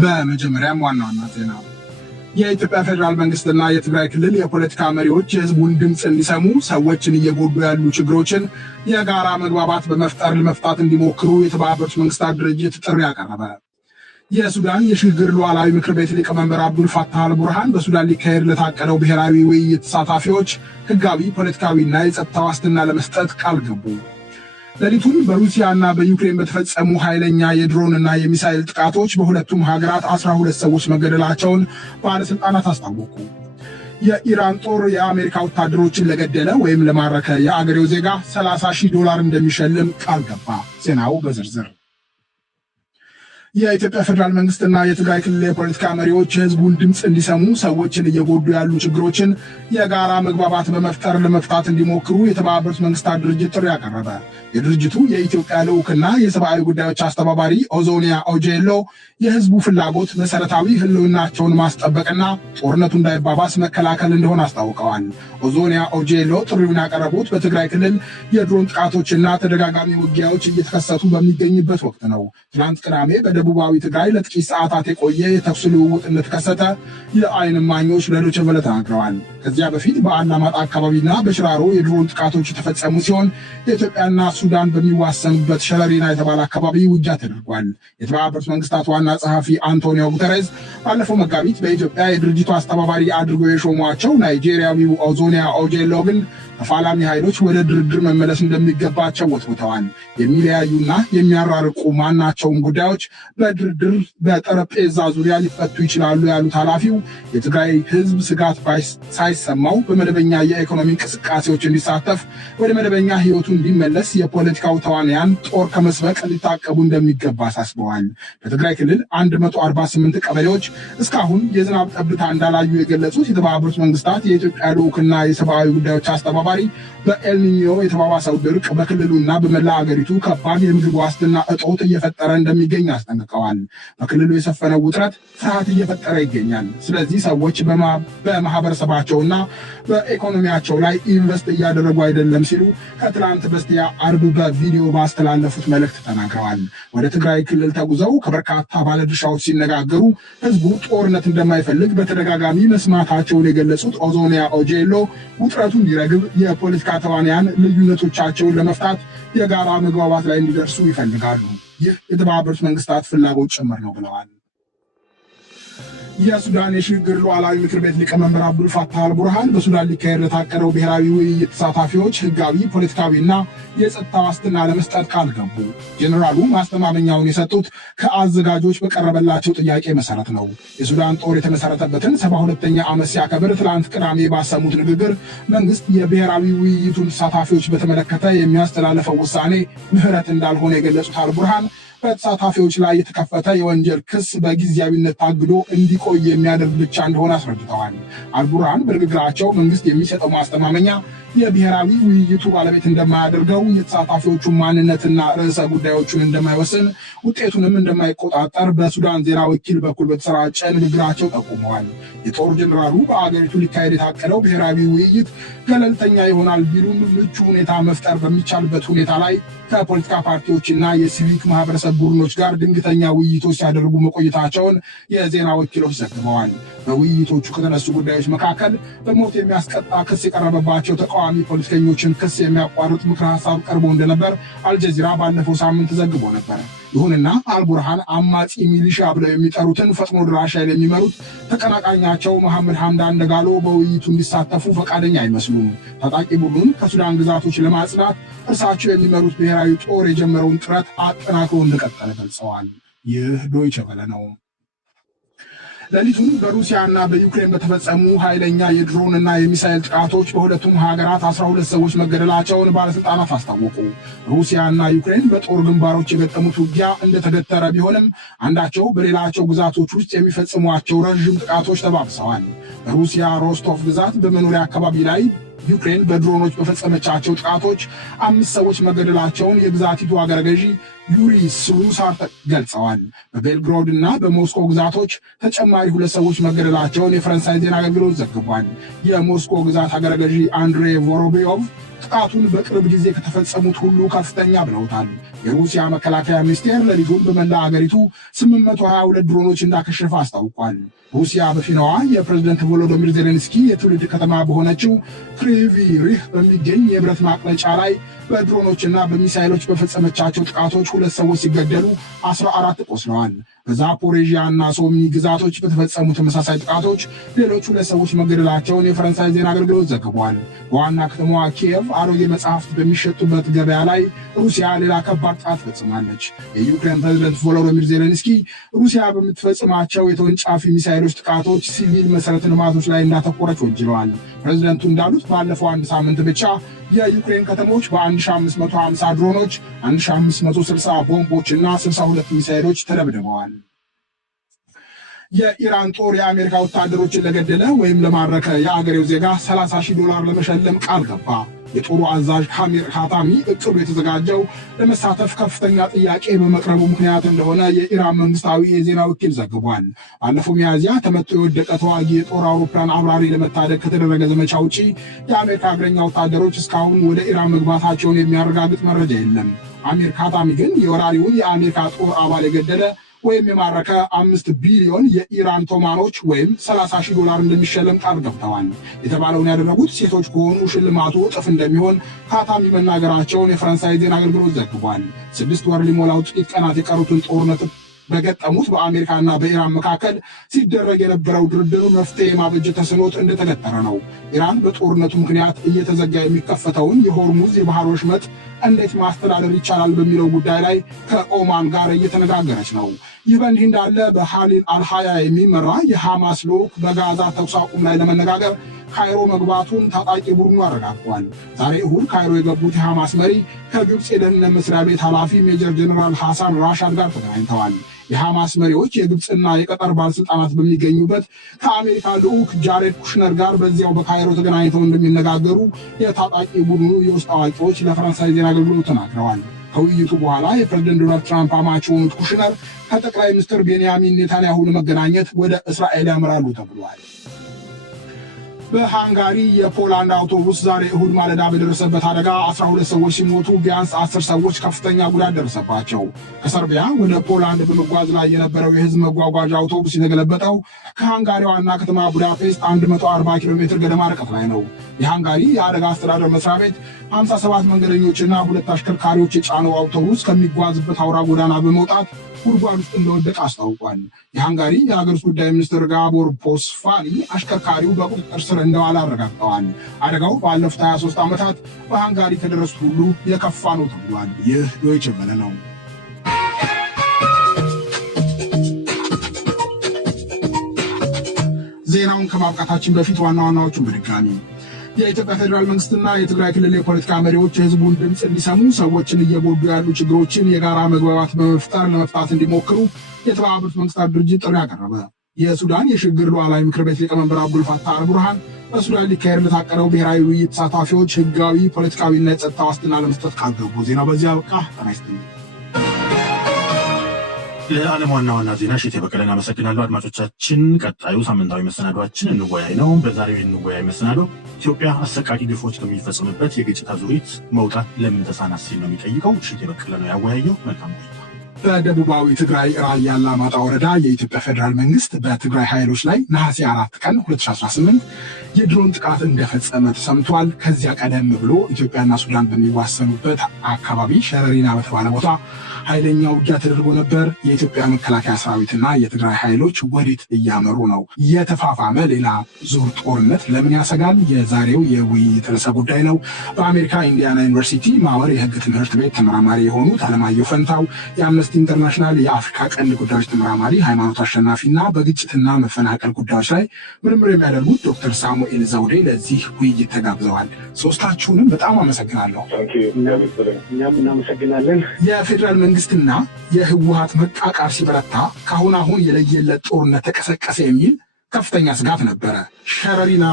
በመጀመሪያም ዋና ዜና የኢትዮጵያ ፌደራል መንግስትና የትግራይ ክልል የፖለቲካ መሪዎች የህዝቡን ድምፅ እንዲሰሙ ሰዎችን እየጎዱ ያሉ ችግሮችን የጋራ መግባባት በመፍጠር ለመፍታት እንዲሞክሩ የተባበሩት መንግስታት ድርጅት ጥሪ አቀረበ። የሱዳን የሽግግር ሉዓላዊ ምክር ቤት ሊቀመንበር አብዱል ፋታህ አልቡርሃን በሱዳን ሊካሄድ ለታቀደው ብሔራዊ ውይይት ተሳታፊዎች ህጋዊ፣ ፖለቲካዊና የጸጥታ ዋስትና ለመስጠት ቃል ገቡ። ሌሊቱን በሩሲያና በዩክሬን በተፈጸሙ ኃይለኛ የድሮንና የሚሳኤል ጥቃቶች በሁለቱም ሀገራት 12 ሰዎች መገደላቸውን ባለስልጣናት አስታወቁ። የኢራን ጦር የአሜሪካ ወታደሮችን ለገደለ ወይም ለማረከ የአገሬው ዜጋ $30,000 እንደሚሸልም ቃል ገባ። ዜናው በዝርዝር የኢትዮጵያ ፌደራል መንግስትና የትግራይ ክልል የፖለቲካ መሪዎች የህዝቡን ድምፅ እንዲሰሙ ሰዎችን እየጎዱ ያሉ ችግሮችን የጋራ መግባባት በመፍጠር ለመፍታት እንዲሞክሩ የተባበሩት መንግስታት ድርጅት ጥሪ አቀረበ። የድርጅቱ የኢትዮጵያ ልዑክና የሰብአዊ ጉዳዮች አስተባባሪ ኦዞኒያ ኦጄሎ የህዝቡ ፍላጎት መሰረታዊ ህልውናቸውን ማስጠበቅና ጦርነቱ እንዳይባባስ መከላከል እንደሆነ አስታውቀዋል። ኦዞኒያ ኦጄሎ ጥሪውን ያቀረቡት በትግራይ ክልል የድሮን ጥቃቶችና ተደጋጋሚ ውጊያዎች እየተከሰቱ በሚገኝበት ወቅት ነው። ትናንት ቅዳሜ በደቡባዊ ትግራይ ለጥቂት ሰዓታት የቆየ የተኩስ ልውውጥ እንደተከሰተ የዓይን እማኞች ለዶይቼ ቬለ ተናግረዋል። ከዚያ በፊት በአላማጣ አካባቢና በሽራሮ የድሮን ጥቃቶች የተፈጸሙ ሲሆን የኢትዮጵያና ሱዳን በሚዋሰኑበት ሸረሪና የተባለ አካባቢ ውጊያ ተደርጓል። የተባበሩት መንግስታት ዋና ጸሐፊ አንቶኒዮ ጉተሬዝ ባለፈው መጋቢት በኢትዮጵያ የድርጅቱ አስተባባሪ አድርጎ የሾሟቸው ናይጄሪያዊው ኦዞኒያ ኦጄሎ ግን ተፋላሚ ኃይሎች ወደ ድርድር መመለስ እንደሚገባቸው ወትውተዋል። የሚለያዩና የሚያራርቁ ማናቸውም ጉዳዮች በድርድር በጠረጴዛ ዙሪያ ሊፈቱ ይችላሉ ያሉት ኃላፊው የትግራይ ህዝብ ስጋት ሳይሰማው በመደበኛ የኢኮኖሚ እንቅስቃሴዎች እንዲሳተፍ፣ ወደ መደበኛ ህይወቱ እንዲመለስ የፖለቲካው ተዋንያን ጦር ከመስበቅ ሊታቀቡ እንደሚገባ አሳስበዋል። በትግራይ ክልል 148 ቀበሌዎች እስካሁን የዝናብ ጠብታ እንዳላዩ የገለጹት የተባበሩት መንግስታት የኢትዮጵያ ልዑክና የሰብአዊ ጉዳዮች አስተባባሪ በኤልኒኞ የተባባሰው ድርቅ በክልሉና በመላ አገሪቱ ከባድ የምግብ ዋስትና እጦት እየፈጠረ እንደሚገኝ አስጠንቅቀዋል። በክልሉ የሰፈነው ውጥረት ፍርሃት እየፈጠረ ይገኛል። ስለዚህ ሰዎች በማህበረሰባቸውና በኢኮኖሚያቸው ላይ ኢንቨስት እያደረጉ አይደለም ሲሉ ከትላንት በስቲያ አርብ በቪዲዮ ባስተላለፉት መልእክት ተናግረዋል። ወደ ትግራይ ክልል ተጉዘው ከበርካታ ባለድርሻዎች ሲነጋገሩ ህዝቡ ጦርነት እንደማይፈልግ በተደጋጋሚ መስማታቸውን የገለጹት ኦዞኒያ ኦጄሎ ውጥረቱ እንዲረግብ የፖለቲካ ተዋንያን ልዩነቶቻቸውን ለመፍታት የጋራ መግባባት ላይ እንዲደርሱ ይፈልጋሉ። ይህ የተባበሩት መንግስታት ፍላጎት ጭምር ነው ብለዋል። የሱዳን የሽግግር ሉዓላዊ ምክር ቤት ሊቀመንበር አብዱል ፋታህ አልቡርሃን በሱዳን ሊካሄድ ለታቀደው ብሔራዊ ውይይት ተሳታፊዎች ህጋዊ፣ ፖለቲካዊና የጸጥታ ዋስትና ለመስጠት ቃል ገቡ። ጄኔራሉ ማስተማመኛውን የሰጡት ከአዘጋጆች በቀረበላቸው ጥያቄ መሰረት ነው። የሱዳን ጦር የተመሰረተበትን 72ኛ ዓመት ሲያከብር ትላንት ቅዳሜ ባሰሙት ንግግር መንግስት የብሔራዊ ውይይቱን ተሳታፊዎች በተመለከተ የሚያስተላለፈው ውሳኔ ምህረት እንዳልሆነ የገለጹት አልቡርሃን በተሳታፊዎች ላይ የተከፈተ የወንጀል ክስ በጊዜያዊነት ታግዶ እንዲቆይ የሚያደርግ ብቻ እንደሆነ አስረድተዋል። አልቡርሃን በንግግራቸው መንግስት የሚሰጠው ማስተማመኛ የብሔራዊ ውይይቱ ባለቤት እንደማያደርገው፣ የተሳታፊዎቹን ማንነትና ርዕሰ ጉዳዮቹን እንደማይወስን፣ ውጤቱንም እንደማይቆጣጠር በሱዳን ዜና ወኪል በኩል በተሰራጨ ንግግራቸው ጠቁመዋል። የጦር ጀኔራሉ በአገሪቱ ሊካሄድ የታቀደው ብሔራዊ ውይይት ገለልተኛ ይሆናል ቢሉም ምቹ ሁኔታ መፍጠር በሚቻልበት ሁኔታ ላይ ከፖለቲካ ፓርቲዎችና የሲቪክ ማህበረሰብ ቡድኖች ጋር ድንገተኛ ውይይቶች ሲያደርጉ መቆየታቸውን የዜና ወኪሎች ዘግበዋል። በውይይቶቹ ከተነሱ ጉዳዮች መካከል በሞት የሚያስቀጣ ክስ የቀረበባቸው ተቃዋሚ ፖለቲከኞችን ክስ የሚያቋርጥ ምክረ ሀሳብ ቀርቦ እንደነበር አልጀዚራ ባለፈው ሳምንት ዘግቦ ነበር። ይሁንና አልቡርሃን አማጺ ሚሊሻ ብለው የሚጠሩትን ፈጥኖ ድራሽ ኃይል የሚመሩት ተቀናቃኛቸው መሐመድ ሐምዳን ደጋሎ በውይይቱ እንዲሳተፉ ፈቃደኛ አይመስሉም። ታጣቂ ቡድኑን ከሱዳን ግዛቶች ለማጽዳት እርሳቸው የሚመሩት ብሔራዊ ጦር የጀመረውን ጥረት አጠናክሮ እንደቀጠለ ገልጸዋል። ይህ ዶይቼ ቬለ ነው። ሌሊቱን በሩሲያና በዩክሬን በተፈጸሙ ኃይለኛ የድሮንና የሚሳኤል ጥቃቶች በሁለቱም ሀገራት 12 ሰዎች መገደላቸውን ባለስልጣናት አስታወቁ። ሩሲያና ዩክሬን በጦር ግንባሮች የገጠሙት ውጊያ እንደተገተረ ቢሆንም አንዳቸው በሌላቸው ግዛቶች ውስጥ የሚፈጽሟቸው ረዥም ጥቃቶች ተባብሰዋል። በሩሲያ ሮስቶቭ ግዛት በመኖሪያ አካባቢ ላይ ዩክሬን በድሮኖች በፈጸመቻቸው ጥቃቶች 5 ሰዎች መገደላቸውን የግዛቲቱ አገረ ገዢ ዩሪ ስሉሳር ገልጸዋል። በቤልግሮድ እና በሞስኮ ግዛቶች ተጨማሪ 2 ሰዎች መገደላቸውን የፈረንሳይ ዜና አገልግሎት ዘግቧል። የሞስኮ ግዛት አገረ ገዢ አንድሬ ቮሮቢዮቭ ጥቃቱን በቅርብ ጊዜ ከተፈጸሙት ሁሉ ከፍተኛ ብለውታል። የሩሲያ መከላከያ ሚኒስቴር ሌሊቱን በመላ አገሪቱ 822 ድሮኖች እንዳከሸፈ አስታውቋል። ሩሲያ በፊናዋ የፕሬዝደንት ቮሎዶሚር ዜሌንስኪ የትውልድ ከተማ በሆነችው ክሪቪ ሪህ በሚገኝ የብረት ማቅለጫ ላይ በድሮኖችና በሚሳይሎች በፈጸመቻቸው ጥቃቶች 2 ሰዎች ሲገደሉ 14 ቆስለዋል። በዛፖሬዥያ እና ሶሚ ግዛቶች በተፈጸሙ ተመሳሳይ ጥቃቶች ሌሎች 2 ሰዎች መገደላቸውን የፈረንሳይ ዜና አገልግሎት ዘግቧል። በዋና ከተማዋ ኪየቭ አሮጌ መጽሐፍት በሚሸጡበት ገበያ ላይ ሩሲያ ሌላ ከባድ ጥቃት ፈጽማለች። የዩክሬን ፕሬዝደንት ቮሎዶሚር ዜሌንስኪ ሩሲያ በምትፈጽማቸው የተወንጫፊ ሚሳይሎች ጥቃቶች ሲቪል መሰረተ ልማቶች ላይ እንዳተኮረች ወንጅለዋል። ፕሬዝደንቱ እንዳሉት ባለፈው 1 ሳምንት ብቻ የዩክሬን ከተሞች በ1550 ድሮኖች፣ 1560 ቦምቦች እና 62 ሚሳይሎች ተደብድበዋል። የኢራን ጦር የአሜሪካ ወታደሮችን ለገደለ ወይም ለማረከ የአገሬው ዜጋ $30,000 ለመሸለም ቃል ገባ። የጦሩ አዛዥ ሐሚር ኻታሚ እቅዱ የተዘጋጀው ለመሳተፍ ከፍተኛ ጥያቄ በመቅረቡ ምክንያት እንደሆነ የኢራን መንግስታዊ የዜና ወኪል ዘግቧል። ባለፈው ሚያዝያ ተመቶ የወደቀ ተዋጊ የጦር አውሮፕላን አብራሪ ለመታደግ ከተደረገ ዘመቻ ውጪ የአሜሪካ እግረኛ ወታደሮች እስካሁን ወደ ኢራን መግባታቸውን የሚያረጋግጥ መረጃ የለም። ሐሚር ኻታሚ ግን የወራሪውን የአሜሪካ ጦር አባል የገደለ ወይም የማረከ 5 ቢሊዮን የኢራን ቶማኖች ወይም $30,000 እንደሚሸለም ቃል ገብተዋል። የተባለውን ያደረጉት ሴቶች ከሆኑ ሽልማቱ እጥፍ እንደሚሆን ኻታሚ መናገራቸውን የፈረንሳይ ዜና አገልግሎት ዘግቧል። 6 ወር ሊሞላው ጥቂት ቀናት የቀሩትን ጦርነት በገጠሙት በአሜሪካና በኢራን መካከል ሲደረግ የነበረው ድርድር መፍትሄ ማበጀት ተስኖት እንደተገተረ ነው። ኢራን በጦርነቱ ምክንያት እየተዘጋ የሚከፈተውን የሆርሙዝ የባህር ወሽመጥ እንዴት ማስተዳደር ይቻላል በሚለው ጉዳይ ላይ ከኦማን ጋር እየተነጋገረች ነው። ይህ በእንዲህ እንዳለ በኻሊድ አልሃያ የሚመራ የሐማስ ልዑክ በጋዛ ተኩስ አቁም ላይ ለመነጋገር ካይሮ መግባቱን ታጣቂ ቡድኑ አረጋግጧል። ዛሬ እሁድ ካይሮ የገቡት የሐማስ መሪ ከግብፅ የደህንነት መስሪያ ቤት ኃላፊ ሜጀር ጀነራል ሐሳን ራሻድ ጋር ተገናኝተዋል። የሐማስ መሪዎች የግብፅና የቀጠር ባለስልጣናት በሚገኙበት ከአሜሪካ ልዑክ ጃሬድ ኩሽነር ጋር በዚያው በካይሮ ተገናኝተው እንደሚነጋገሩ የታጣቂ ቡድኑ የውስጥ አዋቂዎች ለፈረንሳይ ዜና አገልግሎት ተናግረዋል። ከውይይቱ በኋላ የፕሬዝደንት ዶናልድ ትራምፕ አማች የሆኑት ኩሽነር ከጠቅላይ ሚኒስትር ቤንያሚን ኔታንያሁ ለመገናኘት ወደ እስራኤል ያመራሉ ተብሏል። በሃንጋሪ የፖላንድ አውቶቡስ ዛሬ እሁድ ማለዳ በደረሰበት አደጋ 12 ሰዎች ሲሞቱ ቢያንስ 10 ሰዎች ከፍተኛ ጉዳት ደረሰባቸው። ከሰርቢያ ወደ ፖላንድ በመጓዝ ላይ የነበረው የህዝብ መጓጓዣ አውቶቡስ የተገለበጠው ከሃንጋሪ ዋና ከተማ ቡዳፔስት 140 ኪሎ ሜትር ገደማ ርቀት ላይ ነው። የሃንጋሪ የአደጋ አስተዳደር መስሪያ ቤት 57 መንገደኞችና 2 አሽከርካሪዎች የጫነው አውቶቡስ ከሚጓዝበት አውራ ጎዳና በመውጣት ጉድጓድ ውስጥ እንደወደቀ አስታውቋል። የሃንጋሪ የሀገር ውስጥ ጉዳይ ሚኒስትር ጋቦር ፖስፋኒ አሽከርካሪው በቁጥጥር ስር እንደዋለ አረጋግጠዋል። አደጋው ባለፉት 23 ዓመታት በሃንጋሪ ከደረሱት ሁሉ የከፋ ነው ተብሏል። ይህ ዶይቼ ቬለ ነው። ዜናውን ከማብቃታችን በፊት ዋና ዋናዎቹን በድጋሚ የኢትዮጵያ ፌዴራል መንግስትና የትግራይ ክልል የፖለቲካ መሪዎች የህዝቡን ድምፅ እንዲሰሙ ሰዎችን እየጎዱ ያሉ ችግሮችን የጋራ መግባባት በመፍጠር ለመፍታት እንዲሞክሩ የተባበሩት መንግስታት ድርጅት ጥሪ አቀረበ። የሱዳን የሽግግር ሉዓላዊ ምክር ቤት ሊቀመንበር አብዱልፋታህ አልቡርሃን በሱዳን ሊካሄድ ለታቀደው ብሔራዊ ውይይት ተሳታፊዎች ህጋዊ፣ ፖለቲካዊና የጸጥታ ዋስትና ለመስጠት ቃል ገቡ። ዜናው በዚያ በቃ። ጤና ይስጥልኝ። ለዓለም ዋና ዋና ዜና እሸቴ በቀለን አመሰግናለሁ። አድማጮቻችን፣ ቀጣዩ ሳምንታዊ መሰናዷችን እንወያይ ነው። በዛሬው እንወያይ መሰናዶ ኢትዮጵያ አሰቃቂ ግፎች ከሚፈጽምበት የግጭት አዙሪት መውጣት ለምን ተሳናት ሲል ነው የሚጠይቀው። እሸቴ በቀለ ነው ያወያየው። መልካም ቆይታ። በደቡባዊ ትግራይ ራያ አላማጣ ወረዳ የኢትዮጵያ ፌዴራል መንግስት በትግራይ ኃይሎች ላይ ነሐሴ 4 ቀን 2018 የድሮን ጥቃት እንደፈጸመ ተሰምቷል። ከዚያ ቀደም ብሎ ኢትዮጵያና ሱዳን በሚዋሰኑበት አካባቢ ሸረሪና በተባለ ቦታ ኃይለኛ ውጊያ ተደርጎ ነበር። የኢትዮጵያ መከላከያ ሰራዊትና የትግራይ ኃይሎች ወዴት እያመሩ ነው? የተፋፋመ ሌላ ዙር ጦርነት ለምን ያሰጋል? የዛሬው የውይይት ርዕሰ ጉዳይ ነው። በአሜሪካ ኢንዲያና ዩኒቨርሲቲ ማወር የህግ ትምህርት ቤት ተመራማሪ የሆኑት አለማየሁ ፈንታው፣ የአምነስቲ ኢንተርናሽናል የአፍሪካ ቀንድ ጉዳዮች ተመራማሪ ሃይማኖት አሸናፊና በግጭትና መፈናቀል ጉዳዮች ላይ ምርምር የሚያደርጉት ዶክተር ሳሙኤል ዘውዴ ለዚህ ውይይት ተጋብዘዋል። ሶስታችሁንም በጣም አመሰግናለሁ። እኛም እናመሰግናለን። የፌዴራል መንግስትና የህወሓት መቃቃር ሲበረታ ካሁን አሁን የለየለት ጦርነት ተቀሰቀሰ የሚል ከፍተኛ ስጋት ነበረ። ሸረሪና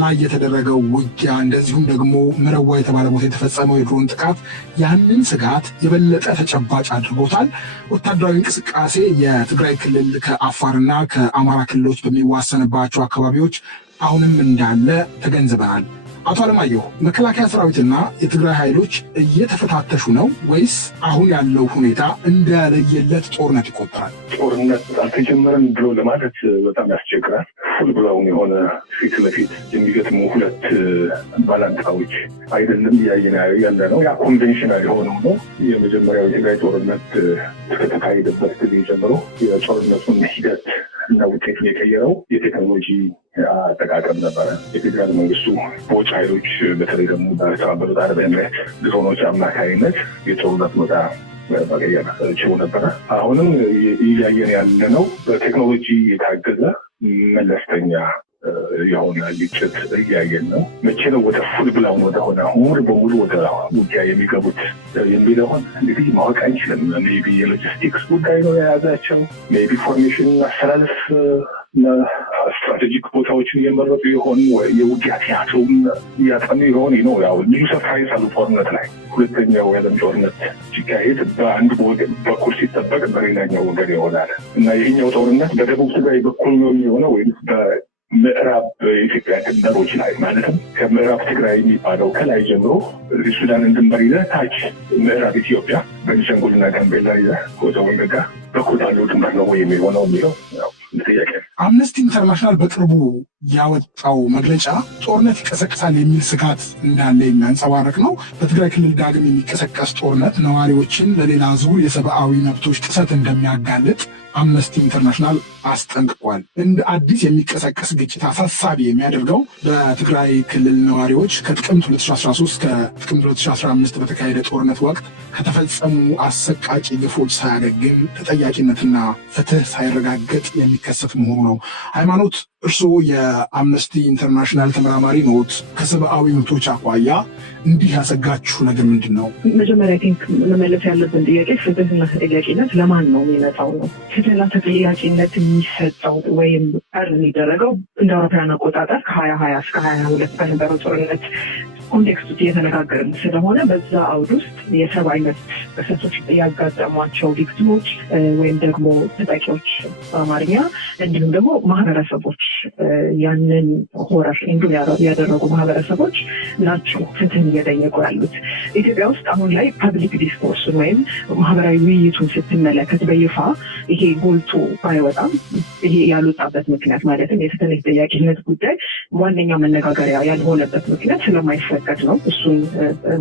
ላይ የተደረገው ውጊያ እንደዚሁም ደግሞ ምረዋ የተባለ ቦታ የተፈጸመው የድሮን ጥቃት ያንን ስጋት የበለጠ ተጨባጭ አድርጎታል። ወታደራዊ እንቅስቃሴ የትግራይ ክልል ከአፋርና ከአማራ ክልሎች በሚዋሰንባቸው አካባቢዎች አሁንም እንዳለ ተገንዝበናል። አቶ አለማየሁ መከላከያ ሰራዊትና የትግራይ ኃይሎች እየተፈታተሹ ነው ወይስ አሁን ያለው ሁኔታ እንዳለየለት ጦርነት ይቆጠራል? ጦርነት አልተጀመረም ብሎ ለማለት በጣም ያስቸግራል። ፉል ብላውን የሆነ ፊት ለፊት የሚገጥሙ ሁለት ባላንጣዎች አይደለም እያየን ያለ ነው። ያ ኮንቬንሽናል የሆነው ነው። የመጀመሪያው የትግራይ ጦርነት ከተካሄደበት ጊዜ ጀምሮ የጦርነቱን ሂደት እና ውጤቱን የቀየረው የቴክኖሎጂ አጠቃቀም ነበረ። የፌዴራል መንግስቱ በውጭ ኃይሎች በተለይ ደግሞ በተባበሩት አረብ ኤምሬት ድሮኖች አማካኝነት የጦርነት ሞታ መቀየር ችሎ ነበረ። አሁንም እያየን ያለ ነው በቴክኖሎጂ የታገዘ መለስተኛ የሆነ ግጭት እያየን ነው። መቼ ነው ወደ ፉል ብላውን ወደሆነ ሙሉ በሙሉ ወደ ውጊያ የሚገቡት የሚለውን እንግዲህ ማወቅ አንችልም። ሜይ ቢ የሎጂስቲክስ ጉዳይ ነው የያዛቸው። ሜይ ቢ ፎርሜሽን አሰላለፍ ስትራቴጂክ ቦታዎችን እየመረጡ የሆን የውጊያ ቲያትሩን እያጠኑ የሆን ነው። ያው ልዩ ሰርፕራይዝ አሉ ጦርነት ላይ። ሁለተኛው የዓለም ጦርነት ሲካሄድ በአንድ በኩል ሲጠበቅ በሌላኛው ወገን ይሆናል እና ይህኛው ጦርነት በደቡብ ትግራይ በኩል ነው የሚሆነው ወይም ምዕራብ የኢትዮጵያ ድንበሮች ላይ ማለትም ከምዕራብ ትግራይ የሚባለው ከላይ ጀምሮ ሱዳንን ድንበር ይዘህ ታች ምዕራብ ኢትዮጵያ ቤኒሻንጉልና ጋምቤላ ይዘህ ወደ ወለጋ በኩል ያለው ድንበር ነው የሚሆነው የሚለው ጥያቄ። አምነስቲ ኢንተርናሽናል በቅርቡ ያወጣው መግለጫ ጦርነት ይቀሰቅሳል የሚል ስጋት እንዳለ የሚያንጸባርቅ ነው። በትግራይ ክልል ዳግም የሚቀሰቀስ ጦርነት ነዋሪዎችን ለሌላ ዙር የሰብአዊ መብቶች ጥሰት እንደሚያጋልጥ አምነስቲ ኢንተርናሽናል አስጠንቅቋል። እንደ አዲስ የሚቀሰቀስ ግጭት አሳሳቢ የሚያደርገው በትግራይ ክልል ነዋሪዎች ከጥቅምት 2013 ከጥቅምት 2015 በተካሄደ ጦርነት ወቅት ከተፈጸሙ አሰቃቂ ግፎች ሳያገግም ተጠያቂነትና ፍትህ ሳይረጋገጥ የሚከሰት መሆኑ ነው። ሃይማኖት፣ እርስዎ የአምነስቲ ኢንተርናሽናል ተመራማሪ ኖት። ከሰብአዊ መብቶች አኳያ እንዲህ ያሰጋችሁ ነገር ምንድን ነው? መጀመሪያ ቲንክ መመለስ ያለብን ጥያቄ ፍትህና ተጠያቂነት ለማን ነው የሚመጣው ነው። ፍትህና ተጠያቂነት የሚሰጠው ወይም የሚደረገው እንደ አውሮፓውያን አቆጣጠር ከ2020 እስከ 2022 በነበረው ጦርነት ኮንቴክስት ውስጥ እየተነጋገርን ስለሆነ በዛ አውድ ውስጥ የሰብአዊ መብት ጥሰቶች ያጋጠሟቸው ቪክቲሞች ወይም ደግሞ ተጠቂዎች በአማርኛ እንዲሁም ደግሞ ማህበረሰቦች ያንን ሆረር ኢንዱር ያደረጉ ማህበረሰቦች ናቸው ፍትህን እየጠየቁ ያሉት። ኢትዮጵያ ውስጥ አሁን ላይ ፐብሊክ ዲስኮርስን ወይም ማህበራዊ ውይይቱን ስትመለከት በይፋ ይሄ ጎልቶ ባይወጣም ይሄ ያልወጣበት ምክንያት ማለትም የፍትህ ተጠያቂነት ጉዳይ ዋነኛ መነጋገሪያ ያልሆነበት ምክንያት ስለማይፈቀድ ነው። እሱን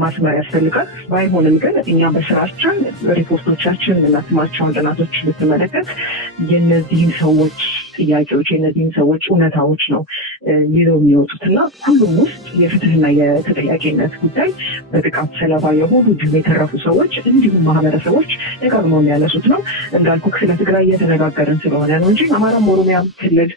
ማስመር ያስፈልጋል። ባይሆንም ግን እኛ በስራችን ሪፖርቶቻችን እናትማቸውን ጥናቶች ብትመለከት የነዚህን ሰዎች ጥያቄዎች የነዚህን ሰዎች እውነታዎች ነው ይዘው የሚወጡት እና ሁሉም ውስጥ የፍትህና የተጠያቂነት ጉዳይ በጥቃት ሰለባ የሆኑ እንዲሁም የተረፉ ሰዎች እንዲሁም ማህበረሰቦች ደጋግመው የሚያነሱት ነው። እንዳልኩ ስለ ትግራይ እየተነጋገርን ስለሆነ ነው እንጂ አማራም ኦሮሚያም ክልል